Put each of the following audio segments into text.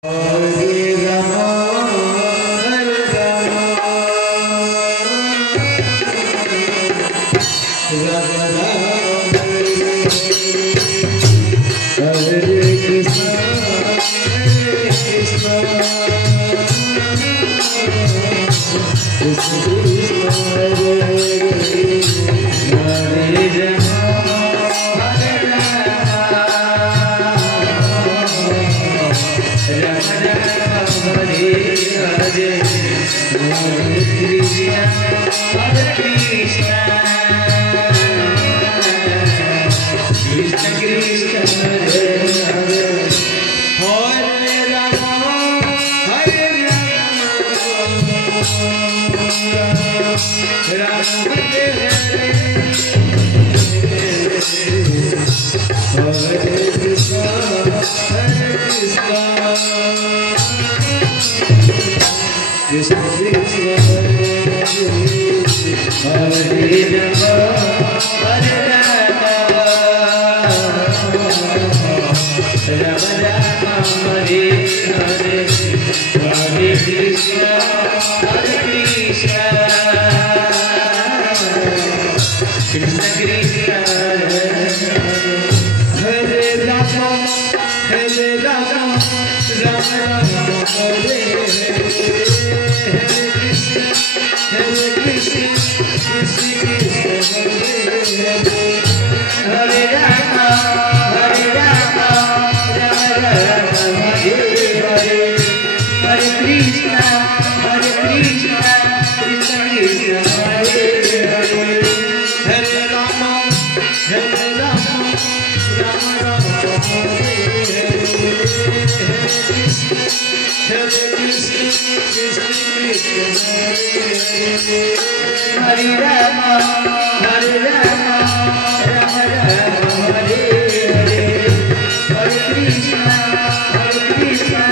Hare Rama, Hare Rama, Rama Rama, Hare Krishna, Hare Krishna, Krishna Krishna, Hare Hare Rama, Hare Rama, Rama Rama, Hare Hare, Hare Krishna, Hare Krishna, Krishna Krishna, Hare Hare, Hare Rama, Hare Rama, Rama Hare Hare, Hare Krishna, Hare Krishna, Krishna Krishna, Hare Rama, Hare Rama, Rama Rama, Hare Hare, Hare Krishna, Hare Krishna, Krishna Krishna, Hare Rama, Hare Rama, Rama Rama, Hare Hare, Hare Krishna, Hare Krishna, Krishna Krishna, Hare Rama, Hare Rama, Rama Rama, Hare Hare, Hare Krishna, Hare Krishna,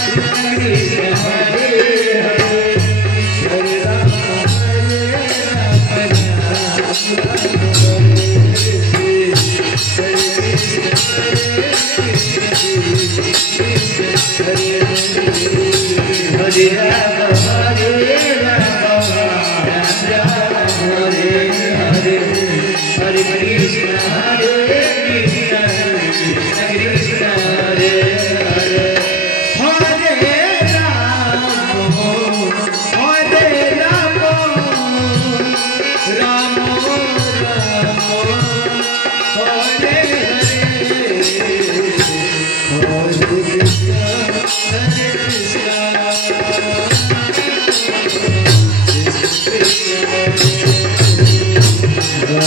Krishna Krishna, Hare Hare, Hare Rama, Hare Rama, Rama Rama, Hare Hare, Hare Krishna, Hare Krishna, Krishna Krishna, Hare Rama, Hare Rama, Rama Rama,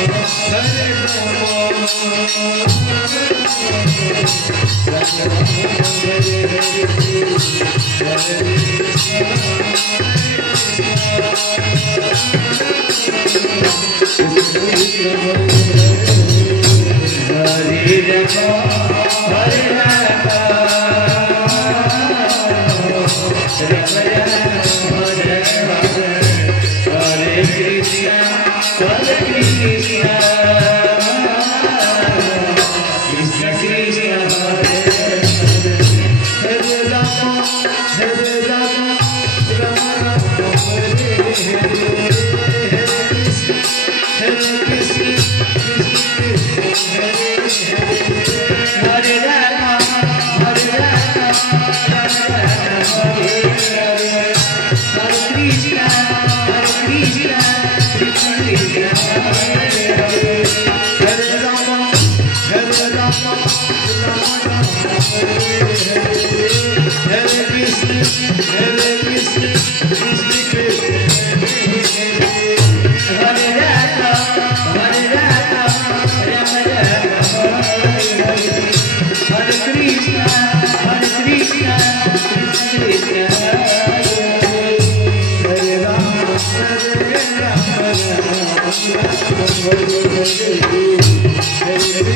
Hare Hare, Hare Krishna, Hare Krishna, Krishna Krishna, Hare Hare, Hare Rama, Hare Rama, Hare Rama, Hare Rama, Hare Hare, Hare Krishna, Hare Krishna, Krishna Krishna, Hare Hare, Hare Rama, Hare Rama, Rama Rama, Hare Hare, Hare Krishna, Hare Krishna, Hare Krishna, Hare Krishna, Krishna Krishna, Hare Rama, Hare Rama, Hare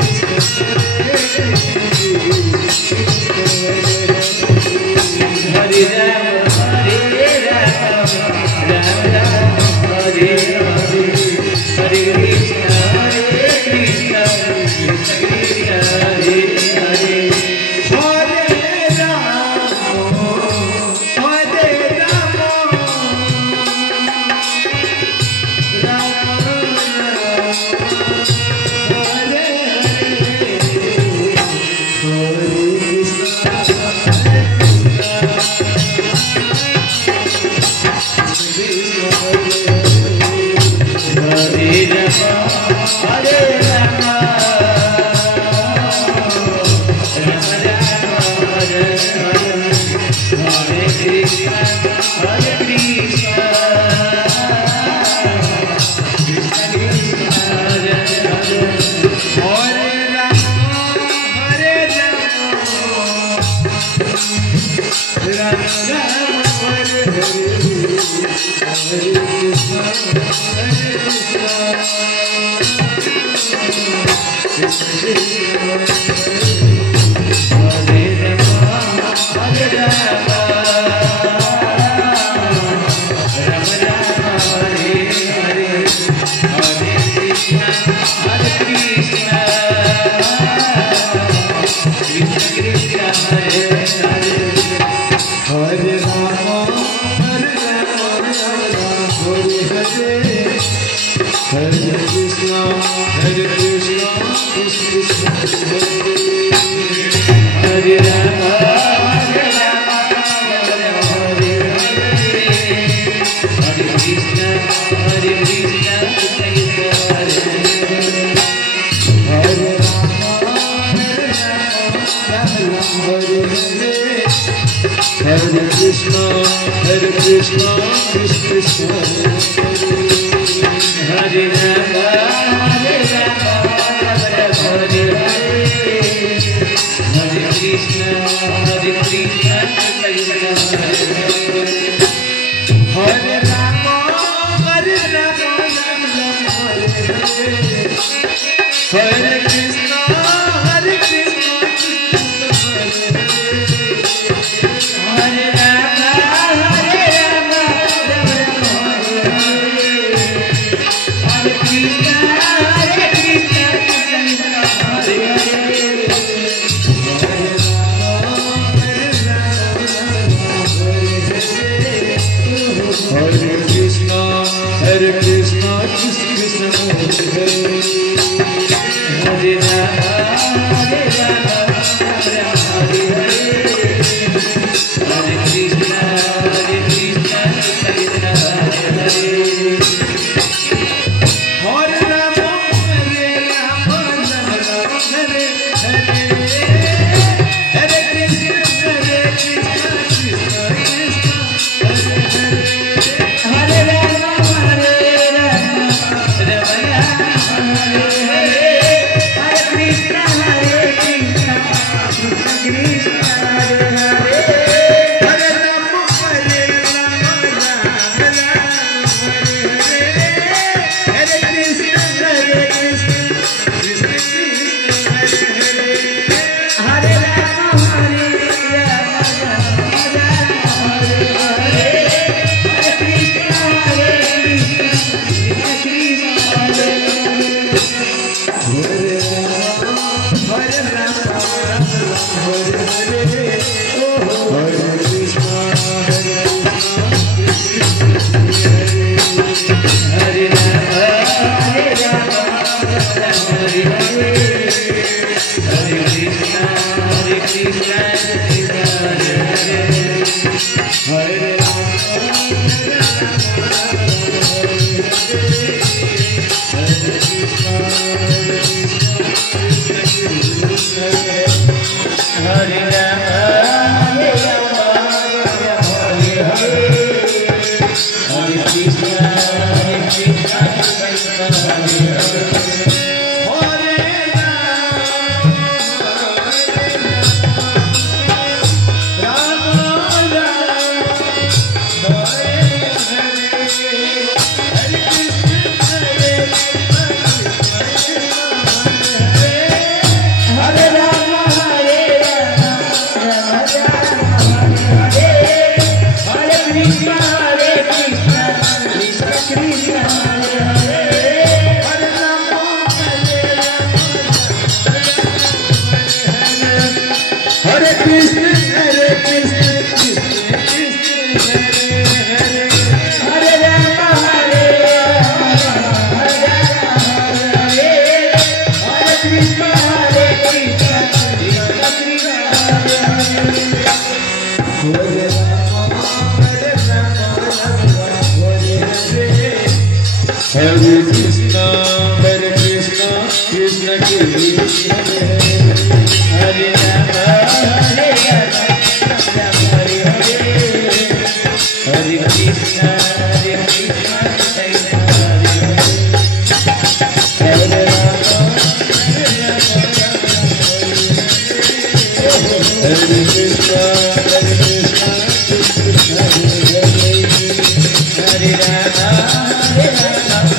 Hare Rama,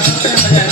Rama